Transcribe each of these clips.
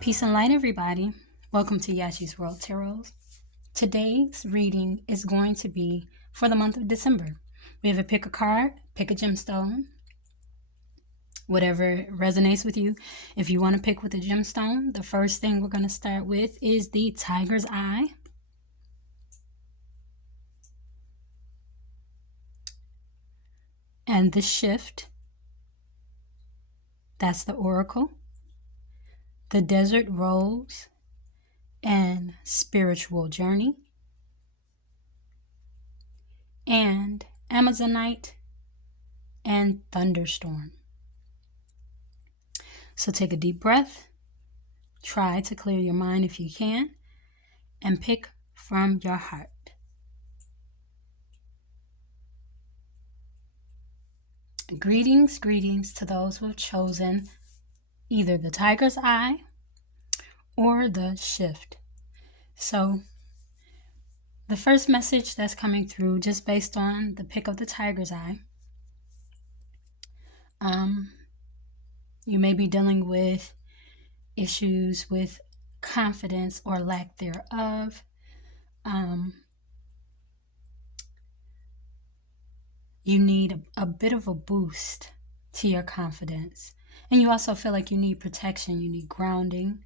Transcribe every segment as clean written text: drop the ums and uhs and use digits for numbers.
Peace and light, everybody. Welcome to Yashi's World Tarot. Today's reading is going to be for the month of December. We have a pick a card, pick a gemstone, whatever resonates with you. If you want to pick with a gemstone, the first thing we're going to start with is the Tiger's Eye. And the Shift. That's the Oracle. The Desert Rose and Spiritual Journey. And Amazonite and Thunderstorm. So take a deep breath. Try to clear your mind if you can. And pick from your heart. Greetings to those who have chosen either the Tiger's Eye or the Shift. So the first message that's coming through, just based on the pick of the Tiger's Eye, you may be dealing with issues with confidence or lack thereof. You need a bit of a boost to your confidence. And you also feel like you need protection, you need grounding,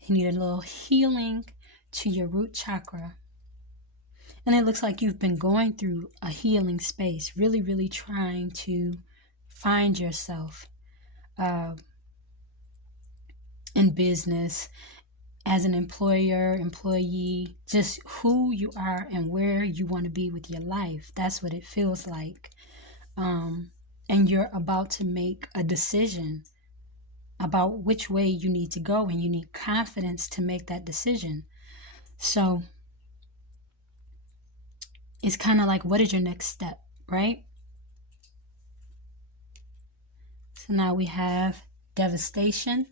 you need a little healing to your root chakra. And it looks like you've been going through a healing space, really trying to find yourself in business, as an employer, employee, just who you are and where you want to be with your life. That's what it feels like. And you're about to make a decision about which way you need to go, and you need confidence to make that decision. So it's kind of like, what is your next step, right? So now we have devastation.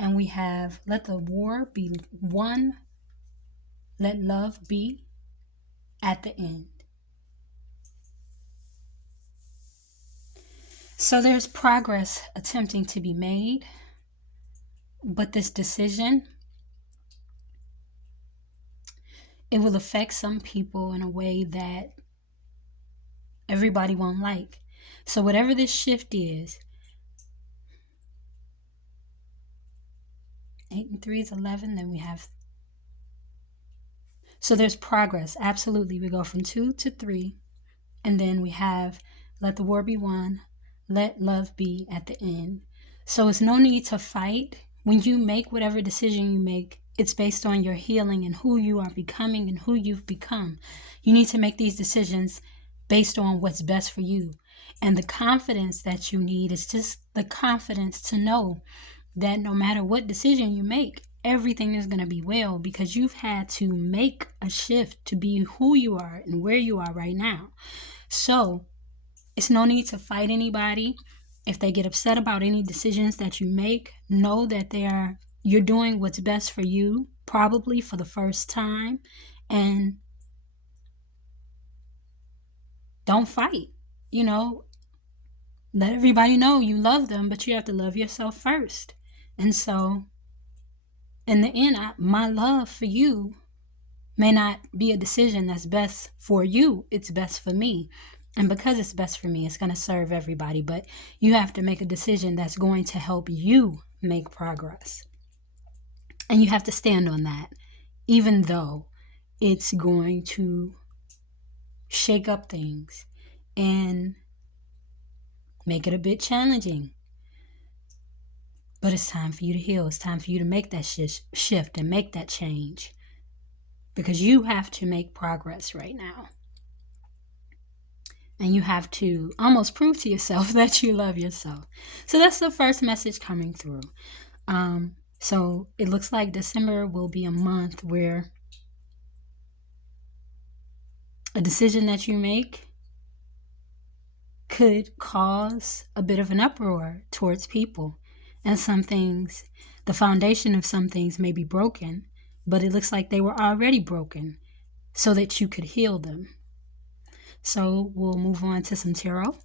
And we have, let the war be won, let love be at the end. So there's progress attempting to be made, but this decision, it will affect some people in a way that everybody won't like. So whatever this shift is, 8 and 3 is 11, then we have, so there's progress, absolutely. We go from 2 to 3, and then we have, let the war be won, let love be at the end. So it's no need to fight. When you make whatever decision you make, it's based on your healing and who you are becoming and who you've become. You need to make these decisions based on what's best for you. And the confidence that you need is just the confidence to know that no matter what decision you make, everything is going to be well, because you've had to make a shift to be who you are and where you are right now. So it's no need to fight anybody. If they get upset about any decisions that you make, know that you're doing what's best for you, probably for the first time, and don't fight. Let everybody know you love them, but you have to love yourself first. And so in the end, my love for you may not be a decision that's best for you. It's best for me. And because it's best for me, it's going to serve everybody. But you have to make a decision that's going to help you make progress. And you have to stand on that, even though it's going to shake up things and make it a bit challenging. But it's time for you to heal. It's time for you to make that shift and make that change. Because you have to make progress right now. And you have to almost prove to yourself that you love yourself. So that's the first message coming through. So it looks like December will be a month where a decision that you make could cause a bit of an uproar towards people. And some things, the foundation of some things may be broken, but it looks like they were already broken so that you could heal them. So we'll move on to some tarot.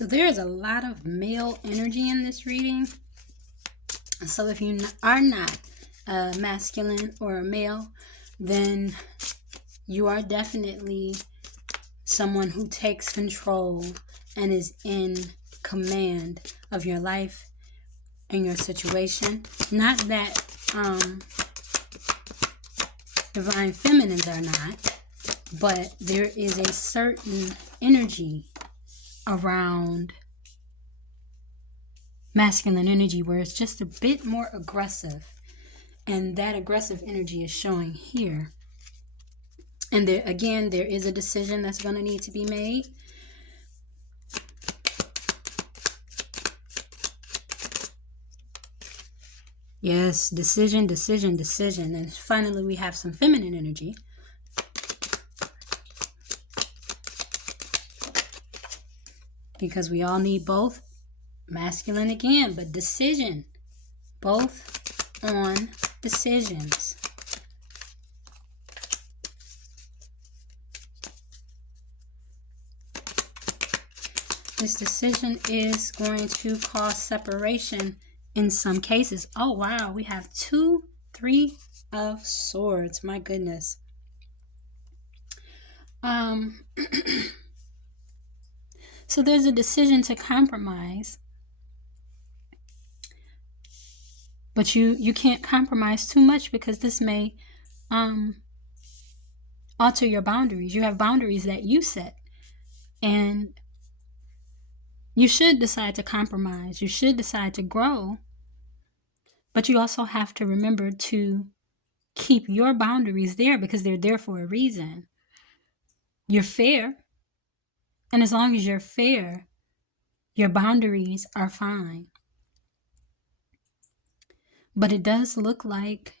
So there is a lot of male energy in this reading. So if you are not masculine or a male, then you are definitely someone who takes control and is in command of your life and your situation. Not that divine feminines are not, but there is a certain energy around masculine energy where it's just a bit more aggressive, and that aggressive energy is showing here. And there again, there is a decision that's going to need to be made. Yes, decision, decision, decision. And finally we have some feminine energy. Because we all need both. Masculine again, but decision. Both on decisions. This decision is going to cause separation in some cases. Oh, wow. We have 2, 3 of swords. My goodness. So there's a decision to compromise. But you can't compromise too much because this may alter your boundaries. You have boundaries that you set. And you should decide to compromise. You should decide to grow. But you also have to remember to keep your boundaries there because they're there for a reason. You're fair. And as long as you're fair, your boundaries are fine. But it does look like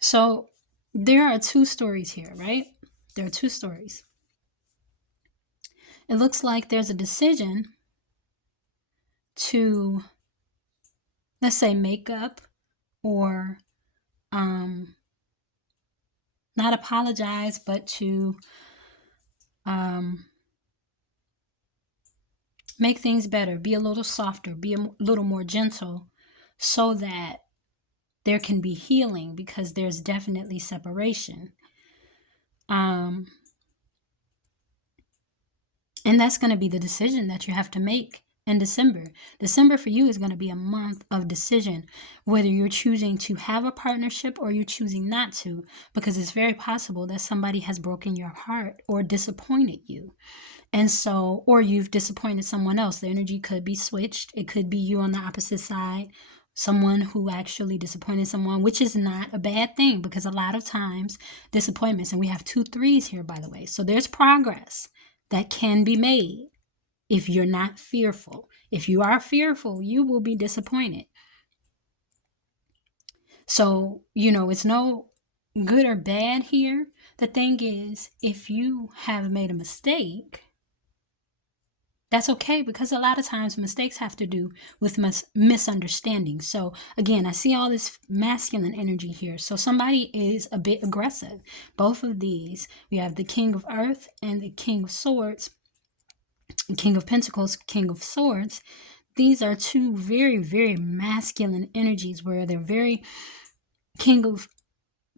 So there are 2 stories here, right? There are 2 stories. It looks like there's a decision to, let's say, make up or not apologize, but to make things better, be a little softer, be a little more gentle so that there can be healing because there's definitely separation. And that's going to be the decision that you have to make in December. December for you is going to be a month of decision, whether you're choosing to have a partnership or you're choosing not to, because it's very possible that somebody has broken your heart or disappointed you. And so, or you've disappointed someone else. The energy could be switched. It could be you on the opposite side, someone who actually disappointed someone, which is not a bad thing because a lot of times disappointments, and we have 2 3s here, by the way. So there's progress that can be made if you're not fearful. If you are fearful, you will be disappointed. So, it's no good or bad here. The thing is, if you have made a mistake, that's okay because a lot of times mistakes have to do with misunderstanding. So again, I see all this masculine energy here. So somebody is a bit aggressive. Both of these, we have the King of Earth and the King of Swords, King of Pentacles, King of Swords. These are 2 very, very masculine energies where they're very, King of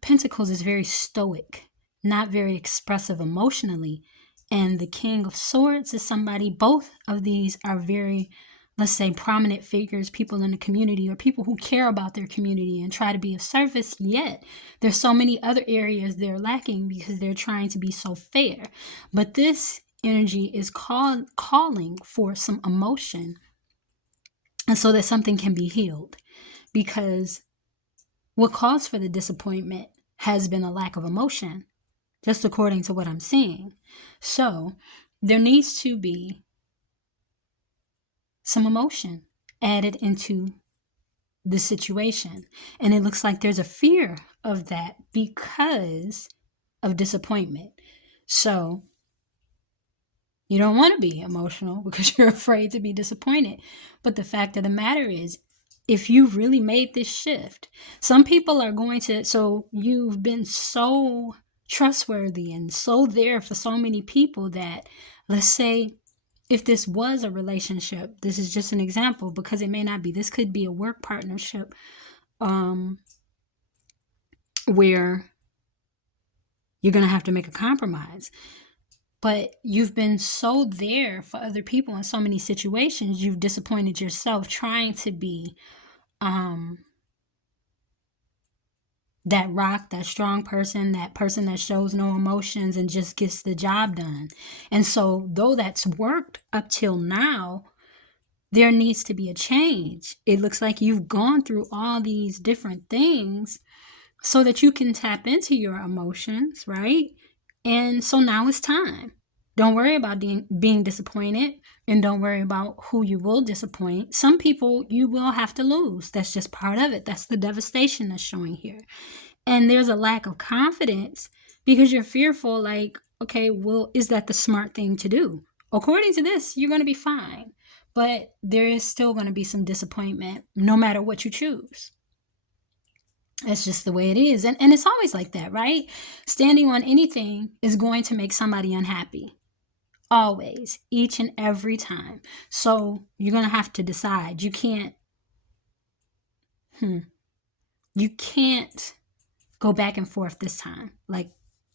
Pentacles is very stoic, not very expressive emotionally. And the King of Swords is somebody, both of these are very, let's say, prominent figures, people in the community or people who care about their community and try to be of service, yet there's so many other areas they're lacking because they're trying to be so fair. But this energy is calling for some emotion, and so that something can be healed, because what caused for the disappointment has been a lack of emotion, just according to what I'm seeing. So there needs to be some emotion added into the situation. And it looks like there's a fear of that because of disappointment. So you don't want to be emotional because you're afraid to be disappointed. But the fact of the matter is, if you've really made this shift. Some people are going to, so you've been so trustworthy and so there for so many people that, let's say, if this was a relationship, this is just an example because it may not be, this could be a work partnership, where you're going to have to make a compromise. But you've been so there for other people in so many situations, you've disappointed yourself trying to be that rock, that strong person, that person that shows no emotions and just gets the job done. And so, though that's worked up till now, there needs to be a change. It looks like you've gone through all these different things so that you can tap into your emotions, right? And so now it's time. Don't worry about being disappointed, and don't worry about who you will disappoint. Some people you will have to lose. That's just part of it. That's the devastation that's showing here. And there's a lack of confidence because you're fearful, like, okay, well, is that the smart thing to do? According to this, you're going to be fine. But there is still going to be some disappointment no matter what you choose. That's just the way it is. And it's always like that, right? Standing on anything is going to make somebody unhappy. Always. Each and every time. So you're going to have to decide. You can't go back and forth this time. Like,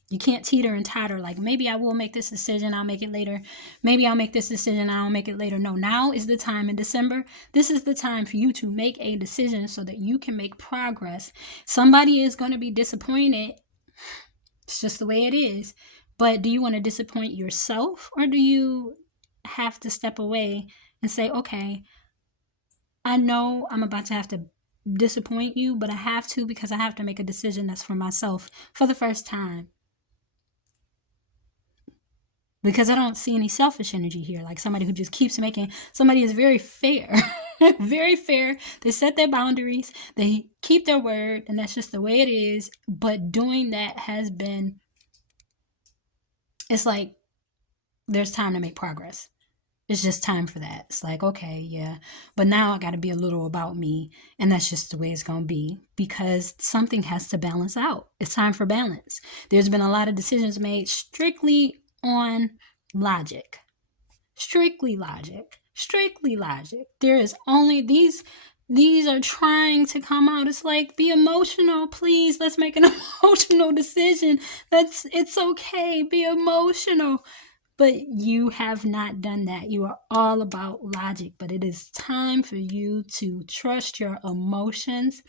you can't teeter and totter. Like, maybe I will make this decision, I'll make it later. Maybe I'll make this decision, I'll make it later. No, now is the time in December. This is the time for you to make a decision so that you can make progress. Somebody is going to be disappointed. It's just the way it is. But do you want to disappoint yourself, or do you have to step away and say, okay, I know I'm about to have to disappoint you, but I have to because I have to make a decision that's for myself for the first time. Because I don't see any selfish energy here, like somebody who just keeps making, somebody is very fair, very fair. They set their boundaries, they keep their word, and that's just the way it is. But doing that has been, it's like there's time to make progress. It's just time for that. It's like, okay, yeah, but now I got to be a little about me, and that's just the way it's going to be because something has to balance out. It's time for balance. There's been a lot of decisions made strictly on logic. Strictly logic. There is only these are trying to come out. It's like, be emotional, please. Let's make an emotional decision. It's okay. Be emotional. But you have not done that. You are all about logic. But it is time for you to trust your emotions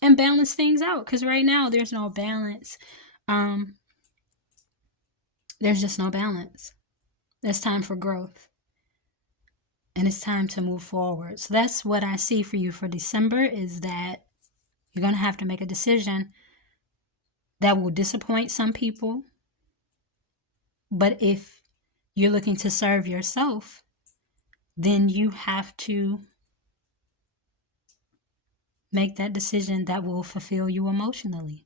and balance things out. Because right now, there's no balance. There's just no balance. It's time for growth. And it's time to move forward. So that's what I see for you for December, is that you're going to have to make a decision that will disappoint some people. But if you're looking to serve yourself, then you have to make that decision that will fulfill you emotionally.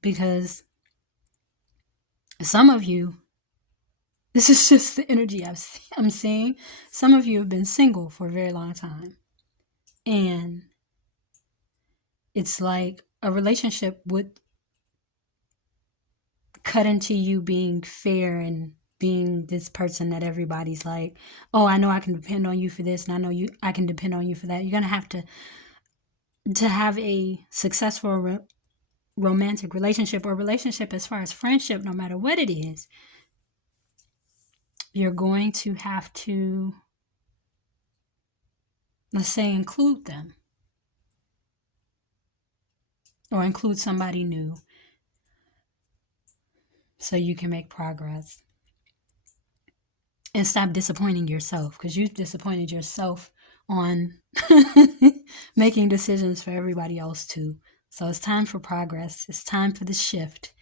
Because some of you, this is just the energy I'm seeing. Some of you have been single for a very long time. And it's like a relationship would cut into you being fair and being this person that everybody's like, oh, I know I can depend on you for this, and I know I can depend on you for that. You're going to have to have a successful romantic relationship, or relationship as far as friendship, no matter what it is. You're going to have to, let's say, include them, or include somebody new, so you can make progress. And stop disappointing yourself, because you've disappointed yourself on making decisions for everybody else too. So it's time for progress. It's time for the shift.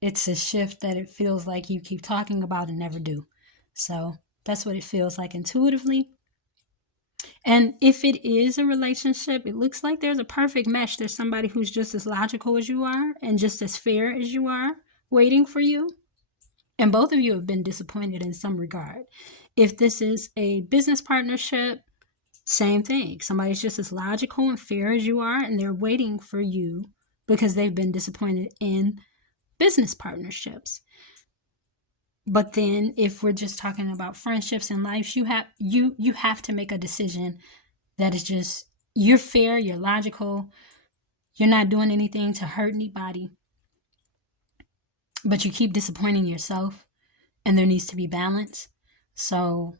It's a shift that it feels like you keep talking about and never do. So that's what it feels like intuitively. And if it is a relationship, it looks like there's a perfect mesh. There's somebody who's just as logical as you are and just as fair as you are, waiting for you. And both of you have been disappointed in some regard. If this is a business partnership, Same thing. Somebody's just as logical and fair as you are, and they're waiting for you because they've been disappointed in business partnerships. But then if we're just talking about friendships and life, you have to make a decision that is just, you're fair, you're logical, you're not doing anything to hurt anybody, but you keep disappointing yourself, and there needs to be balance. So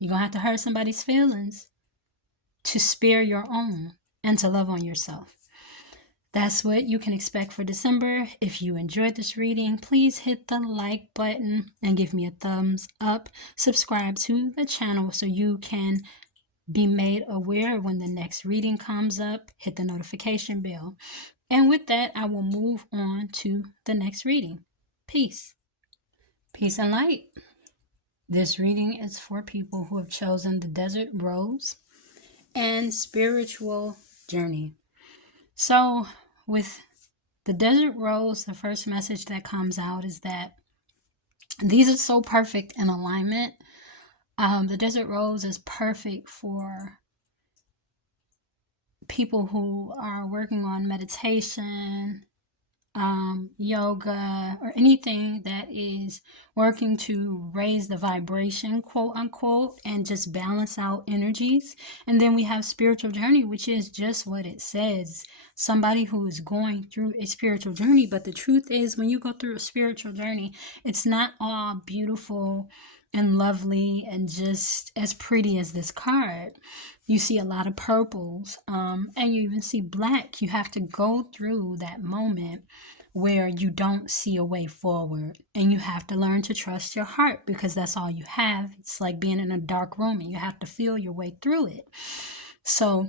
you're going to have to hurt somebody's feelings to spare your own and to love on yourself. That's what you can expect for December. If you enjoyed this reading, please hit the like button and give me a thumbs up. Subscribe to the channel so you can be made aware when the next reading comes up. Hit the notification bell. And with that, I will move on to the next reading. Peace. Peace and light. This reading is for people who have chosen the Desert Rose and Spiritual Journey. So with the Desert Rose, the first message that comes out is that these are so perfect in alignment. The Desert Rose is perfect for people who are working on meditation, yoga, or anything that is working to raise the vibration, quote unquote, and just balance out energies. And then we have spiritual journey, which is just what it says. Somebody who is going through a spiritual journey. But the truth is, when you go through a spiritual journey, it's not all beautiful and lovely and just as pretty as this card. You see a lot of purples, and you even see black. You have to go through that moment where you don't see a way forward, and you have to learn to trust your heart, because that's all you have. It's like being in a dark room and you have to feel your way through it. So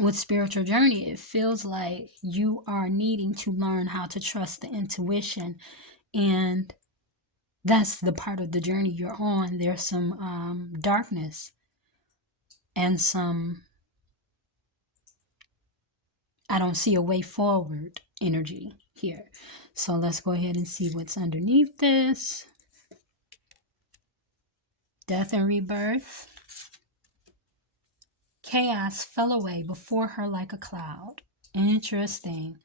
with spiritual journey, it feels like you are needing to learn how to trust the intuition, and that's the part of the journey you're on. There's some darkness and some I don't see a way forward energy here. So let's go ahead and see what's underneath this. Death and rebirth. Chaos fell away before her like a cloud. Interesting.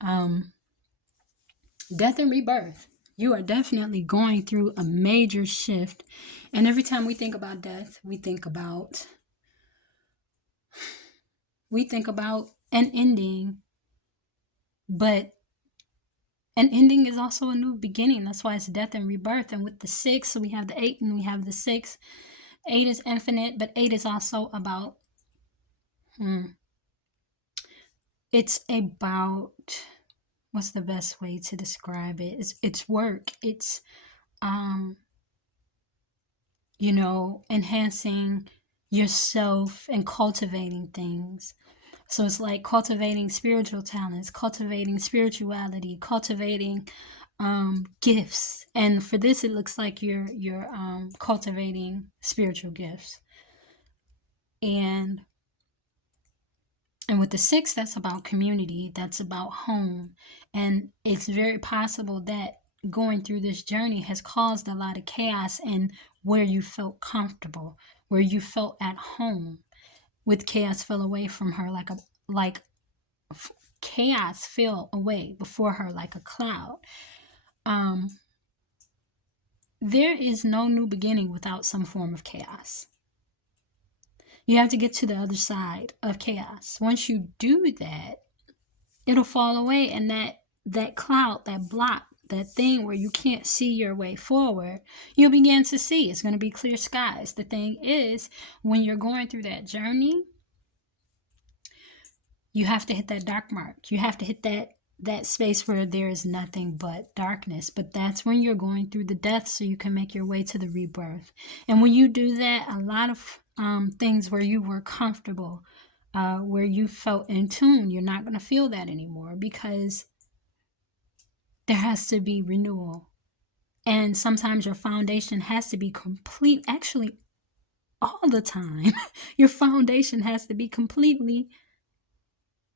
Death and rebirth. You are definitely going through a major shift. And every time we think about death, we think about an ending. But an ending is also a new beginning. That's why it's death and rebirth. And with the 6, so we have the 8 and we have the 6. 8 is infinite, but 8 is also about, it's about, what's the best way to describe it? It's work. It's, enhancing yourself and cultivating things. So it's like cultivating spiritual talents, cultivating spirituality, cultivating gifts. And for this, it looks like you're cultivating spiritual gifts. And with the 6, that's about community, that's about home. And it's very possible that going through this journey has caused a lot of chaos in where you felt comfortable, where you felt at home. With chaos fell away from her like chaos fell away before her like a cloud. There is no new beginning without some form of chaos. You have to get to the other side of chaos. Once you do that, it'll fall away, and that cloud, that block, that thing where you can't see your way forward, you'll begin to see. It's going to be clear skies. The thing is, when you're going through that journey, you have to hit that dark mark. You have to hit that space where there is nothing but darkness. But that's when you're going through the death, so you can make your way to the rebirth. And when you do that, a lot of things where you were comfortable, where you felt in tune, you're not going to feel that anymore, because there has to be renewal. And sometimes your foundation has to be complete. Actually, all the time, your foundation has to be completely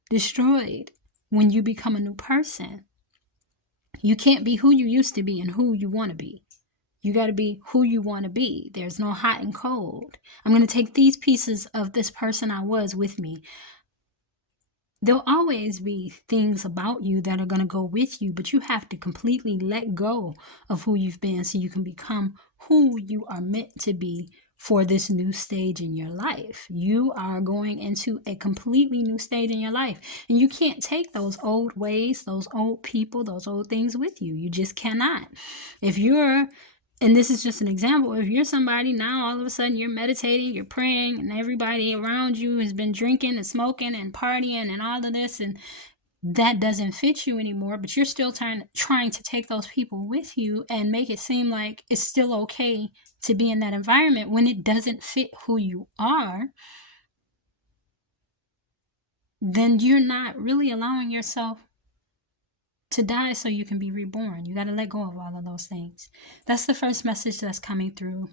destroyed when you become a new person. You can't be who you used to be and who you want to be. You got to be who you want to be. There's no hot and cold. I'm going to take these pieces of this person I was with me. There'll always be things about you that are going to go with you, but you have to completely let go of who you've been so you can become who you are meant to be for this new stage in your life. You are going into a completely new stage in your life, and you can't take those old ways, those old people, those old things with you. You just cannot. If you're And this is just an example. If you're somebody now, all of a sudden you're meditating, you're praying, and everybody around you has been drinking and smoking and partying and all of this, and that doesn't fit you anymore, but you're still trying to take those people with you and make it seem like it's still okay to be in that environment when it doesn't fit who you are, then you're not really allowing yourself to die so you can be reborn. You got to let go of all of those things. That's the first message that's coming through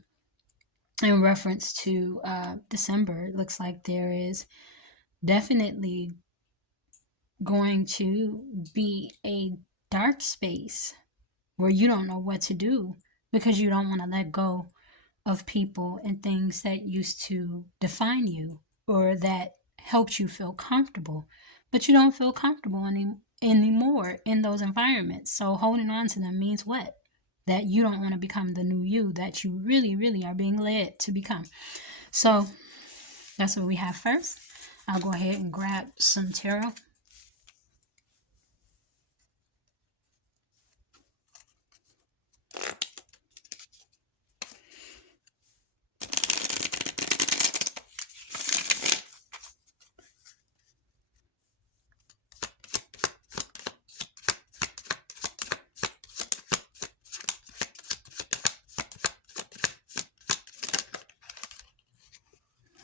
in reference to December. It looks like there is definitely going to be a dark space where you don't know what to do because you don't want to let go of people and things that used to define you or that helped you feel comfortable, but you don't feel comfortable anymore in those environments. So holding on to them means what? That you don't want to become the new you that you really, really are being led to become. So that's what we have first. I'll go ahead and grab some tarot.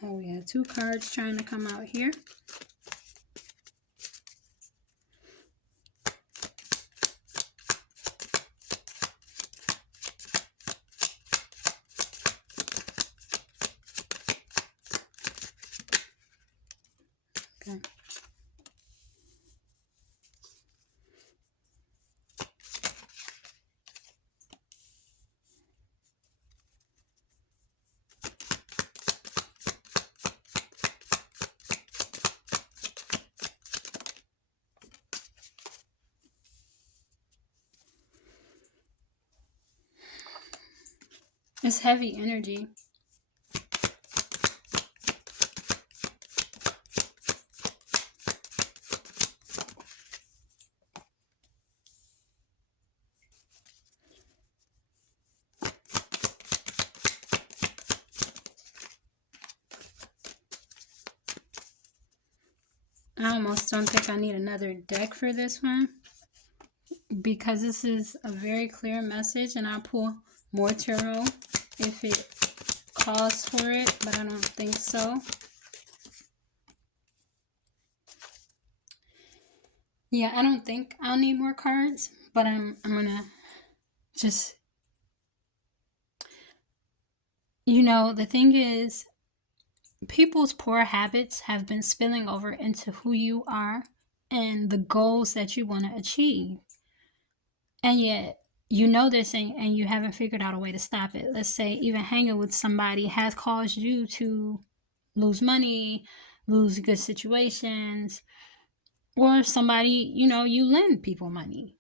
Oh, we have two cards trying to come out here. Okay. It's heavy energy. I almost don't think I need another deck for this one because this is a very clear message, and I'll pull more tarot if it calls for it, but I don't think so. Yeah, I don't think I'll need more cards, but I'm gonna just, the thing is, people's poor habits have been spilling over into who you are and the goals that you want to achieve. And yet, you know this and you haven't figured out a way to stop it. Let's say even hanging with somebody has caused you to lose money, lose good situations, or somebody, you lend people money.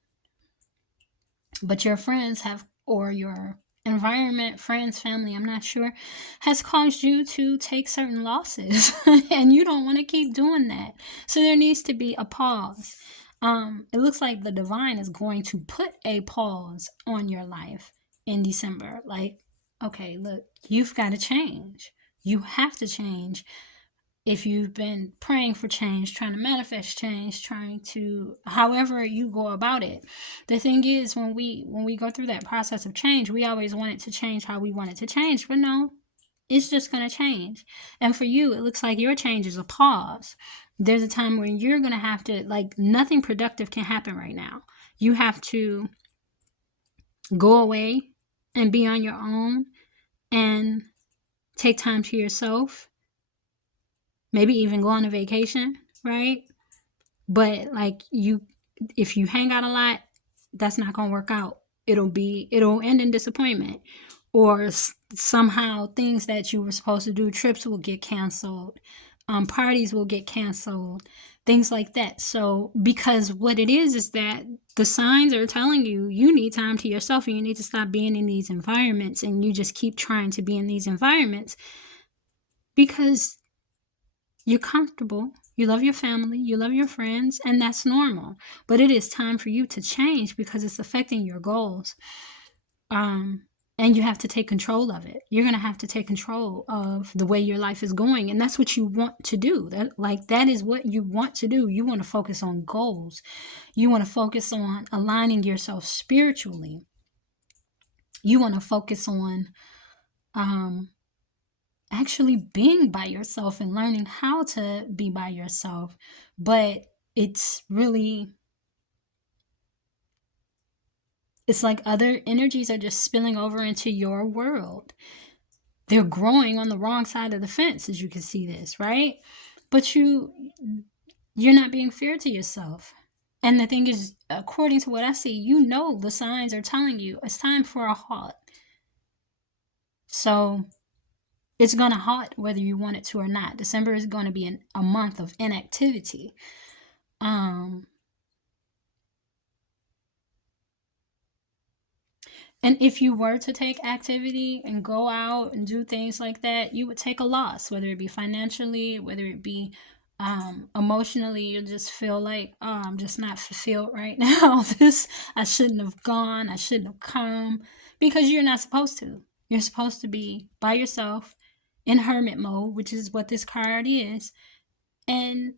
But your friends have, or your environment, friends, family, I'm not sure, has caused you to take certain losses and you don't want to keep doing that. So there needs to be a pause. It looks like the divine is going to put a pause on your life in December. Like, okay, look, you've got to change. You have to change. If you've been praying for change, trying to manifest change, trying to, however you go about it. The thing is, when we go through that process of change, we always want it to change how we want it to change. But no, it's just going to change. And for you, it looks like your change is a pause. There's a time when you're going to have to, like, nothing productive can happen right now. You have to go away and be on your own and take time to yourself. Maybe even go on a vacation, right? But like if you hang out a lot, that's not going to work out. it'll end in disappointment, or somehow things that you were supposed to do, trips will get canceled, parties will get canceled, things like that. So because what it is that the signs are telling you you need time to yourself, and you need to stop being in these environments, and you just keep trying to be in these environments because you're comfortable, you love your family, you love your friends, and that's normal. But it is time for you to change because it's affecting your goals. And you have to take control of it. You're going to have to take control of the way your life is going. And that's what you want to do. That is what you want to do. You want to focus on goals. You want to focus on aligning yourself spiritually. You want to focus on actually being by yourself and learning how to be by yourself. But it's like other energies are just spilling over into your world. They're growing on the wrong side of the fence, as you can see this, right? But you're not being fair to yourself. And the thing is, according to what I see, the signs are telling you it's time for a halt. So it's going to halt whether you want it to or not. December is going to be a month of inactivity. And if you were to take activity and go out and do things like that, you would take a loss, whether it be financially, whether it be emotionally. You'll just feel like, oh, I'm just not fulfilled right now. I shouldn't have gone. I shouldn't have come, because you're not supposed to. You're supposed to be by yourself in hermit mode, which is what this card is, and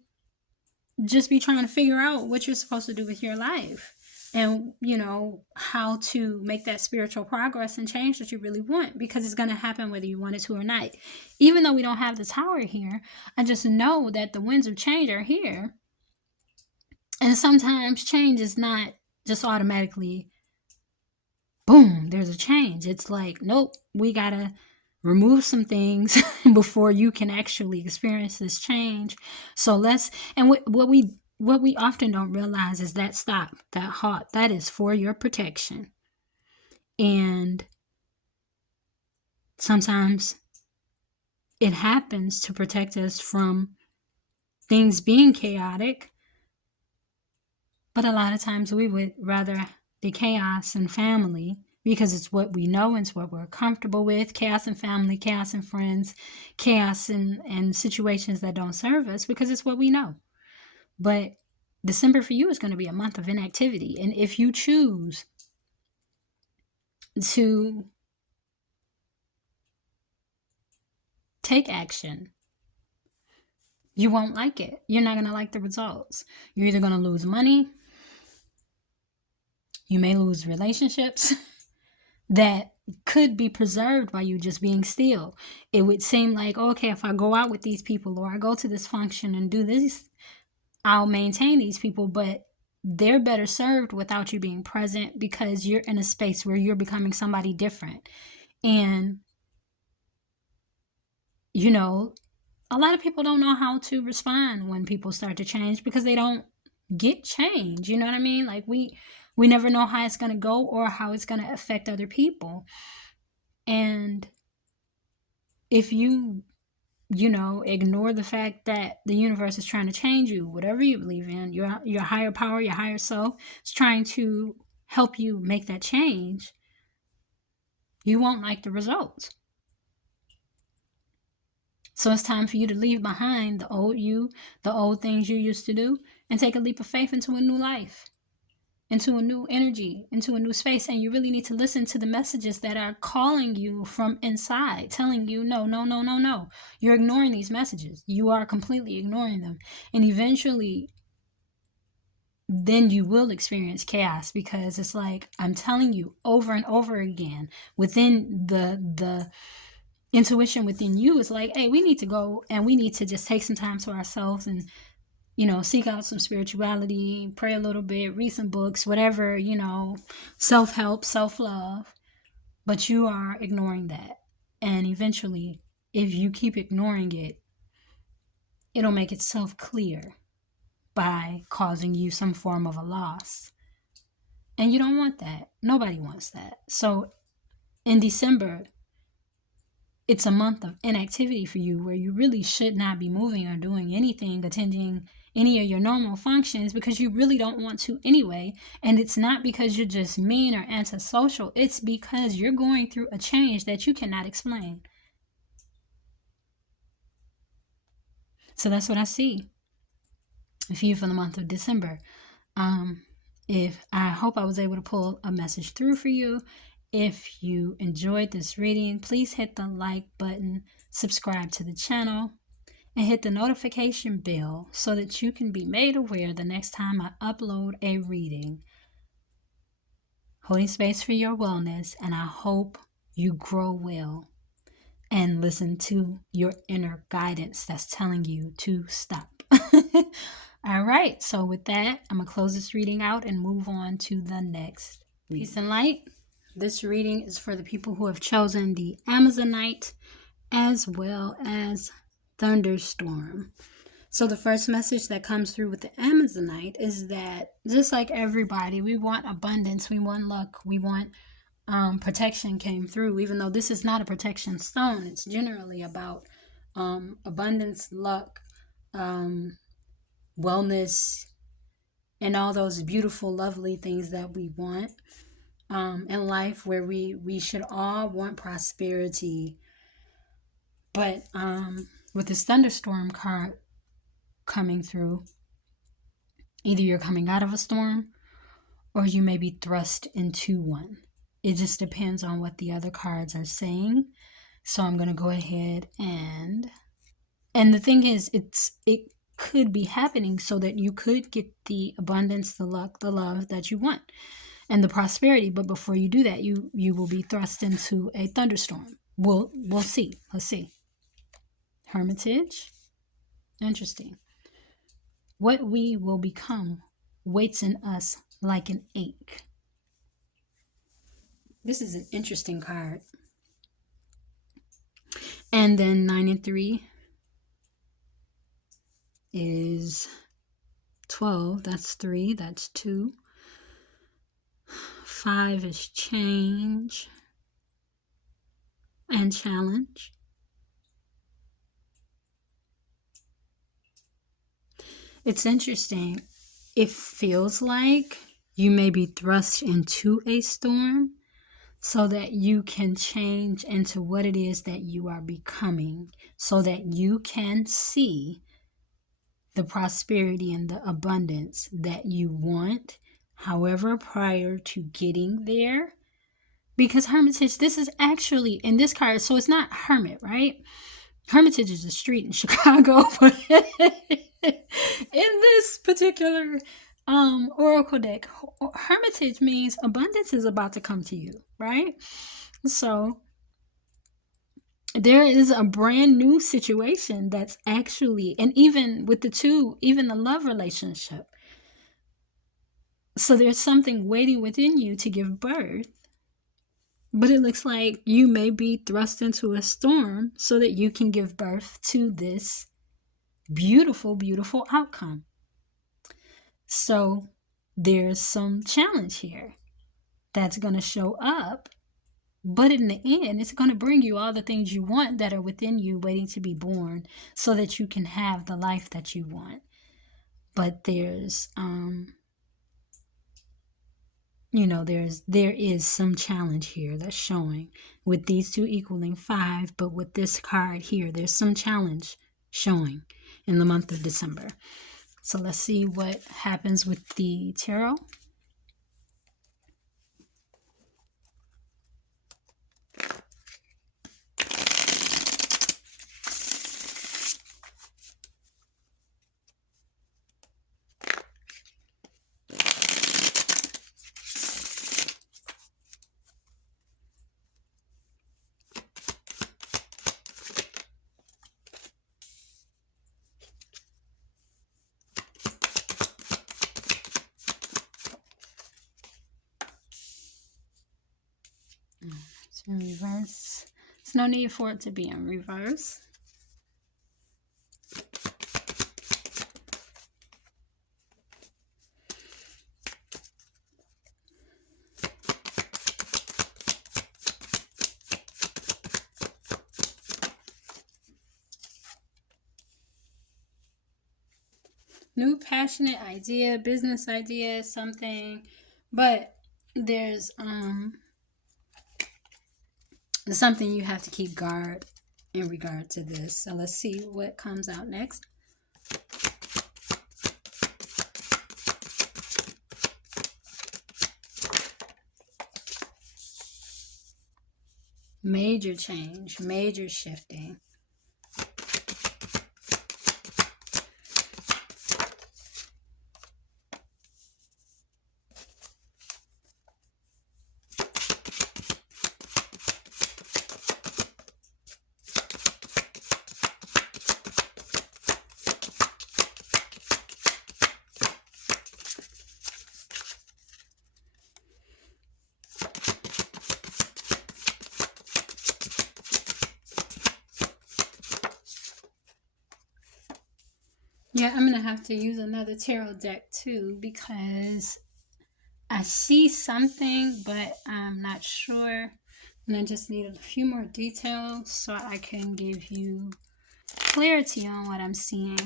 just be trying to figure out what you're supposed to do with your life, and how to make that spiritual progress and change that you really want, because it's going to happen whether you want it to or not. Even though we don't have the tower here, I just know that the winds of change are here, and sometimes change is not just automatically boom, there's a change. It's like, nope, we gotta remove some things before you can actually experience this change. So what we often don't realize is that halt, that is for your protection. And sometimes it happens to protect us from things being chaotic, but a lot of times we would rather the chaos and family, because it's what we know and it's what we're comfortable with. Chaos and family, chaos and friends, chaos and situations that don't serve us, because it's what we know. But December for you is going to be a month of inactivity. And if you choose to take action, you won't like it. You're not going to like the results. You're either going to lose money, you may lose relationships that could be preserved by you just being still. It would seem like, okay, if I go out with these people or I go to this function and do this, I'll maintain these people, but they're better served without you being present, because you're in a space where you're becoming somebody different. And, a lot of people don't know how to respond when people start to change, because they don't get change. You know what I mean? Like we never know how it's going to go or how it's going to affect other people. And if you ignore the fact that the universe is trying to change you, whatever you believe in, your higher power, your higher self is trying to help you make that change, you won't like the results. So it's time for you to leave behind the old you, the old things you used to do, and take a leap of faith into a new life, into a new energy, into a new space. And you really need to listen to the messages that are calling you from inside, telling you, no, no, no, no, no. You're ignoring these messages. You are completely ignoring them. And eventually, then you will experience chaos, because it's like, I'm telling you over and over again, within the intuition within you, is like, hey, we need to go and we need to just take some time to ourselves and seek out some spirituality, pray a little bit, read some books, whatever, self-help, self-love. But you are ignoring that. And eventually, if you keep ignoring it, it'll make itself clear by causing you some form of a loss. And you don't want that. Nobody wants that. So in December, it's a month of inactivity for you where you really should not be moving or doing anything, attending any of your normal functions, because you really don't want to anyway. And it's not because you're just mean or antisocial. It's because you're going through a change that you cannot explain. So that's what I see for you for the month of December. If I hope I was able to pull a message through for you. If you enjoyed this reading, please hit the like button, subscribe to the channel, and hit the notification bell so that you can be made aware the next time I upload a reading. Holding space for your wellness, and I hope you grow well and listen to your inner guidance that's telling you to stop. All right, so with that, I'm going to close this reading out and move on to the next. Peace and light. This reading is for the people who have chosen the Amazonite as well as Thunderstorm. So the first message that comes through with the Amazonite is that just like everybody, we want abundance, we want luck, we want protection came through, even though this is not a protection stone. It's generally about abundance, luck, wellness, and all those beautiful, lovely things that we want in life, where we should all want prosperity. But with this Thunderstorm card coming through, either you're coming out of a storm or you may be thrust into one. It just depends on what the other cards are saying. So I'm going to go ahead and the thing is, it could be happening so that you could get the abundance, the luck, the love that you want, and the prosperity. But before you do that, you will be thrust into a thunderstorm. We'll see. Let's see. Hermitage. Interesting. What we will become waits in us like an ache. This is an interesting card. And then 9 and 3 is 12. That's 3. That's 2. 5 is change and challenge. It's interesting. It feels like you may be thrust into a storm so that you can change into what it is that you are becoming, so that you can see the prosperity and the abundance that you want. However, prior to getting there, because Hermitage, this is actually in this card, so it's not Hermit, right? Hermitage is a street in Chicago, but in this particular oracle deck, Hermitage means abundance is about to come to you, right? So there is a brand new situation that's actually, and even with the two, even the love relationship. So there's something waiting within you to give birth, but it looks like you may be thrust into a storm so that you can give birth to this beautiful, beautiful outcome. So there's some challenge here that's going to show up, but in the end, it's going to bring you all the things you want that are within you waiting to be born so that you can have the life that you want. But there's, there is some challenge here that's showing with these two equaling 5, but with this card here, there's some challenge showing in the month of December. So let's see what happens with the tarot. It's in reverse. There's no need for it to be in reverse. new passionate idea, business idea, something, but there's something you have to keep guard in regard to this. So let's see what comes out next. Major change, major shifting. Yeah, I'm going to have to use another tarot deck too because I see something, but I'm not sure. And I just needed a few more details so I can give you clarity on what I'm seeing.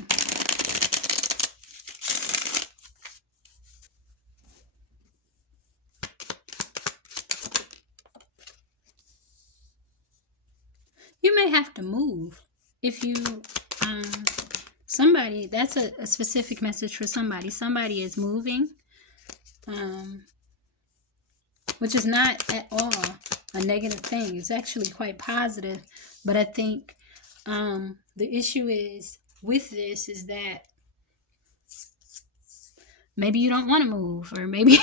You may have to move if you somebody, that's a specific message for somebody. Somebody is moving, which is not at all a negative thing. It's actually quite positive. But I think the issue is with this is that maybe you don't want to move, or maybe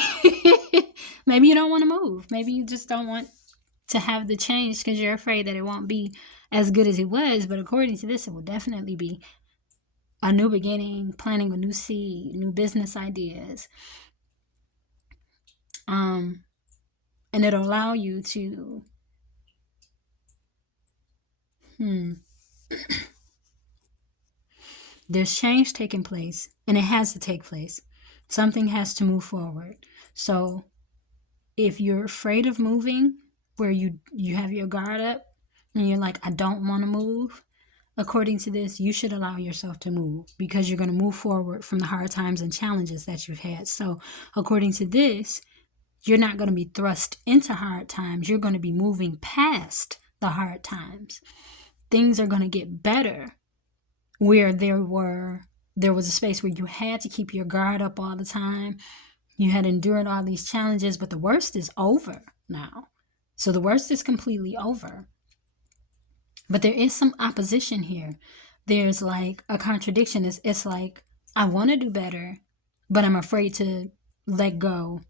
maybe you don't want to move. Maybe you just don't want to have the change because you're afraid that it won't be as good as it was. But according to this, it will definitely be a new beginning, planting a new seed, new business ideas. And it'll allow you to there's change taking place, and it has to take place. Something has to move forward. So if you're afraid of moving, where you have your guard up and you're like, I don't want to move, according to this, you should allow yourself to move because you're going to move forward from the hard times and challenges that you've had. So according to this, you're not going to be thrust into hard times. You're going to be moving past the hard times. Things are going to get better where there was a space where you had to keep your guard up all the time. You had endured all these challenges, but the worst is over now. So the worst is completely over. But there is some opposition here. There's like a contradiction. It's like, I want to do better, but I'm afraid to let go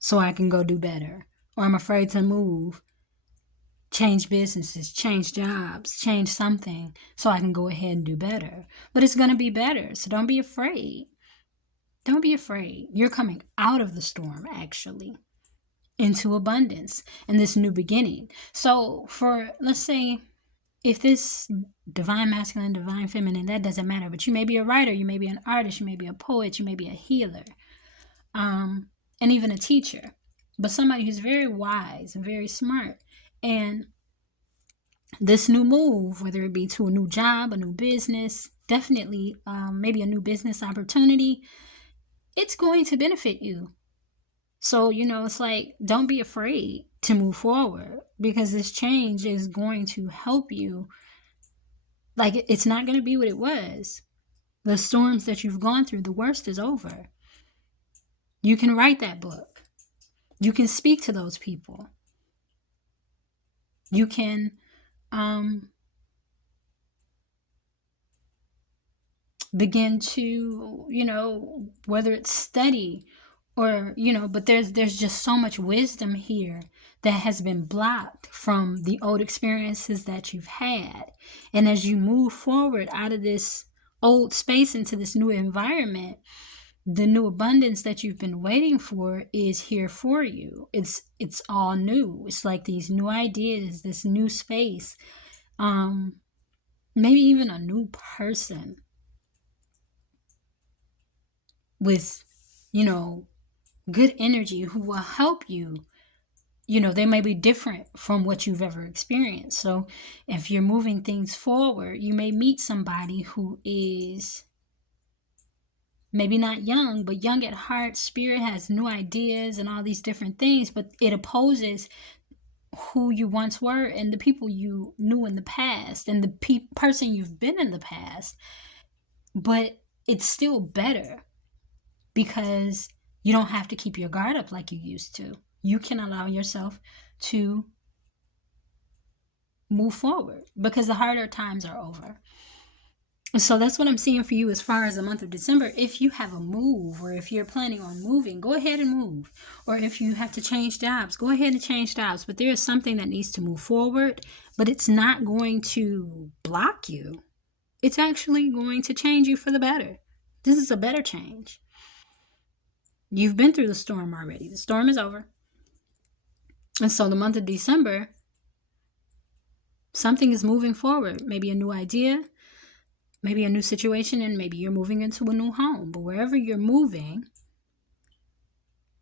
so I can go do better. Or I'm afraid to move, change businesses, change jobs, change something so I can go ahead and do better. But it's going to be better. So don't be afraid. Don't be afraid. You're coming out of the storm, actually, into abundance and this new beginning. So for, let's say, if this divine masculine, divine feminine, that doesn't matter, but you may be a writer, you may be an artist, you may be a poet, you may be a healer, and even a teacher, but somebody who's very wise and very smart. And this new move, whether it be to a new job, a new business, definitely maybe a new business opportunity, it's going to benefit you. So, it's like, don't be afraid to move forward because this change is going to help you. Like, it's not going to be what it was. The storms that you've gone through, the worst is over. You can write that book. You can speak to those people. You can begin to, whether it's study or, but there's just so much wisdom here that has been blocked from the old experiences that you've had. And as you move forward out of this old space into this new environment, the new abundance that you've been waiting for is here for you. It's all new. It's like these new ideas, this new space, maybe even a new person with, good energy who will help you. They may be different from what you've ever experienced. So if you're moving things forward, you may meet somebody who is maybe not young, but young at heart. Spirit has new ideas and all these different things, but it opposes who you once were and the people you knew in the past and the person you've been in the past. But it's still better because you don't have to keep your guard up like you used to. You can allow yourself to move forward because the harder times are over. So that's what I'm seeing for you as far as the month of December. If you have a move, or if you're planning on moving, go ahead and move. Or if you have to change jobs, go ahead and change jobs. But there is something that needs to move forward, but it's not going to block you. It's actually going to change you for the better. This is a better change. You've been through the storm already. The storm is over. And so the month of December, something is moving forward. Maybe a new idea, maybe a new situation, and maybe you're moving into a new home. But wherever you're moving,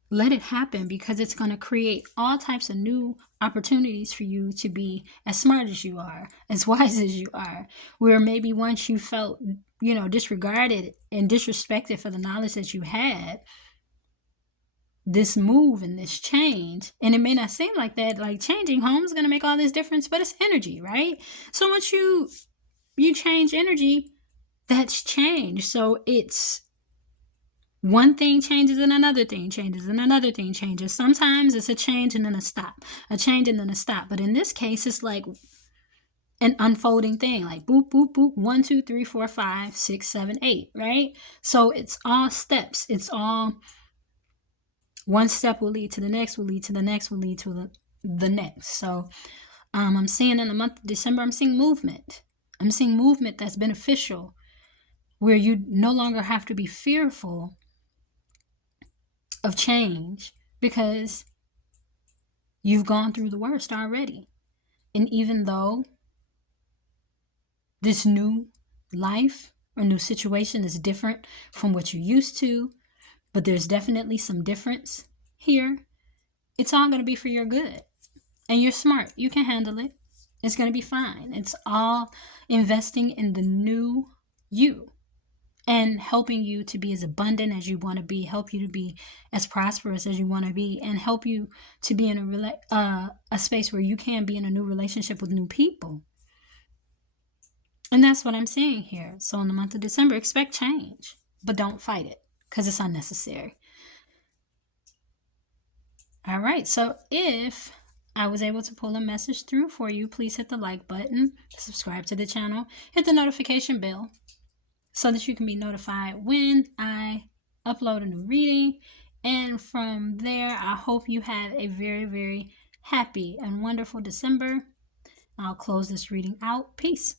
let it happen because it's going to create all types of new opportunities for you to be as smart as you are, as wise as you are. Where maybe once you felt, disregarded and disrespected for the knowledge that you had, this move and this change, and it may not seem like that, like changing home is going to make all this difference, but it's energy, right? So once you change energy, that's change. So it's one thing changes and another thing changes and another thing changes. Sometimes it's a change and then a stop, a change and then a stop. But in this case, it's like an unfolding thing, like boop, boop, boop, 1, 2, 3, 4, 5, 6, 7, 8, right? So it's all steps. It's all one step will lead to the next, will lead to the next, will lead to the next. So I'm seeing in the month of December, I'm seeing movement. I'm seeing movement that's beneficial, where you no longer have to be fearful of change because you've gone through the worst already. And even though this new life or new situation is different from what you're used to, but there's definitely some difference here, it's all going to be for your good. And you're smart. You can handle it. It's going to be fine. It's all investing in the new you and helping you to be as abundant as you want to be, help you to be as prosperous as you want to be, and help you to be in a space where you can be in a new relationship with new people. And that's what I'm seeing here. So in the month of December, expect change, but don't fight it because it's unnecessary. All right. So if I was able to pull a message through for you, please hit the like button, subscribe to the channel, hit the notification bell so that you can be notified when I upload a new reading. And from there, I hope you have a very, very happy and wonderful December. I'll close this reading out. Peace.